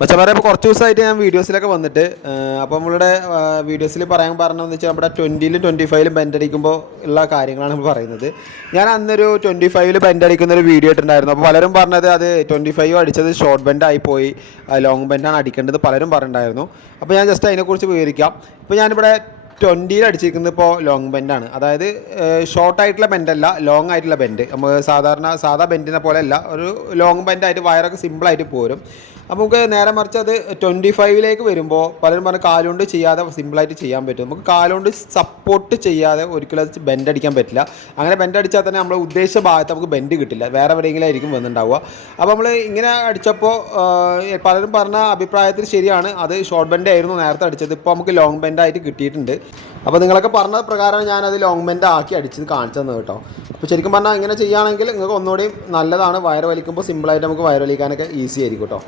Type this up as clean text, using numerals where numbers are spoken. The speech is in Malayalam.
മച്ചന്മാരെ ഇപ്പോൾ കുറച്ച് ദിവസമായിട്ട് ഞാൻ വീഡിയോസിലൊക്കെ വന്നിട്ട് അപ്പോൾ നമ്മളുടെ വീഡിയോസിൽ പറയാൻ പറഞ്ഞതെന്ന് വെച്ചാൽ നമ്മുടെ 20-ലും 25-ലും ബെൻഡ് അടിക്കുമ്പോൾ ഉള്ള കാര്യങ്ങളാണ് നമ്മൾ പറയുന്നത്. ഞാൻ അന്നൊരു 25-ൽ ബെൻഡ് അടിക്കുന്ന ഒരു വീഡിയോ ഇട്ടിട്ടുണ്ടായിരുന്നു. അപ്പോൾ പലരും പറഞ്ഞത് അത് 25 അടിച്ചത് ഷോർട്ട് ബെൻഡ് ആയിപ്പോയി, ലോങ് ബെൻഡാണ് അടിക്കേണ്ടത് പലരും പറഞ്ഞിട്ടുണ്ടായിരുന്നു. അപ്പോൾ ഞാൻ ജസ്റ്റ് അതിനെക്കുറിച്ച് വിവരിക്കാം. ഇപ്പോൾ ഞാനിവിടെ 20-ൽ അടിച്ചിരിക്കുന്നത് ഇപ്പോൾ ലോങ് ബെൻഡാണ്. അതായത് ഷോർട്ടായിട്ടുള്ള ബെൻഡല്ല, ലോങ് ആയിട്ടുള്ള ബെൻഡ്. നമ്മൾ സാധാ ബെൻഡിനെ പോലെ അല്ല, ഒരു ലോങ് ബെൻഡായിട്ട് വയറൊക്കെ സിമ്പിളായിട്ട് പോരും. അപ്പോൾ നമുക്ക് നേരെ മറിച്ച് അത് 25-ലേക്ക് വരുമ്പോൾ പലരും പറഞ്ഞ് കാലുകൊണ്ട് ചെയ്യാതെ സിമ്പിളായിട്ട് ചെയ്യാൻ പറ്റും. നമുക്ക് കാലുകൊണ്ട് സപ്പോർട്ട് ചെയ്യാതെ ഒരിക്കലും അത് ബെൻഡ് അടിക്കാൻ പറ്റില്ല. അങ്ങനെ ബെൻഡ് അടിച്ചാൽ തന്നെ നമ്മൾ ഉദ്ദേശിച്ച ഭാഗത്ത് നമുക്ക് ബെൻഡ് കിട്ടില്ല, വേറെ എവിടെയെങ്കിലും ആയിരിക്കും വന്നിട്ടുണ്ടാവുക. അപ്പോൾ നമ്മൾ ഇങ്ങനെ അടിച്ചപ്പോൾ പലരും പറഞ്ഞ അഭിപ്രായത്തിൽ ശരിയാണ്, അത് ഷോർട്ട് ബെൻഡ് ആയിരുന്നു നേരത്തെ അടിച്ചത്, ഇപ്പോൾ നമുക്ക് ലോങ് ബെൻഡായിട്ട് കിട്ടിയിട്ടുണ്ട്. അപ്പോൾ നിങ്ങളൊക്കെ പറഞ്ഞ പ്രകാരം ഞാനത് ലോങ് ബെൻഡ് ആക്കി അടിച്ചത് കാണിച്ചു തന്നു കേട്ടോ. അപ്പോൾ ശരിക്കും പറഞ്ഞാൽ ഇങ്ങനെ ചെയ്യുകയാണെങ്കിൽ നിങ്ങൾക്ക് ഒന്നുകൂടി നല്ലതാണ്. വയർ വലിക്കുമ്പോൾ സിമ്പിളായിട്ട് നമുക്ക് വയർ വലിക്കാനൊക്കെ ഈസി ആയിരിക്കും കേട്ടോ.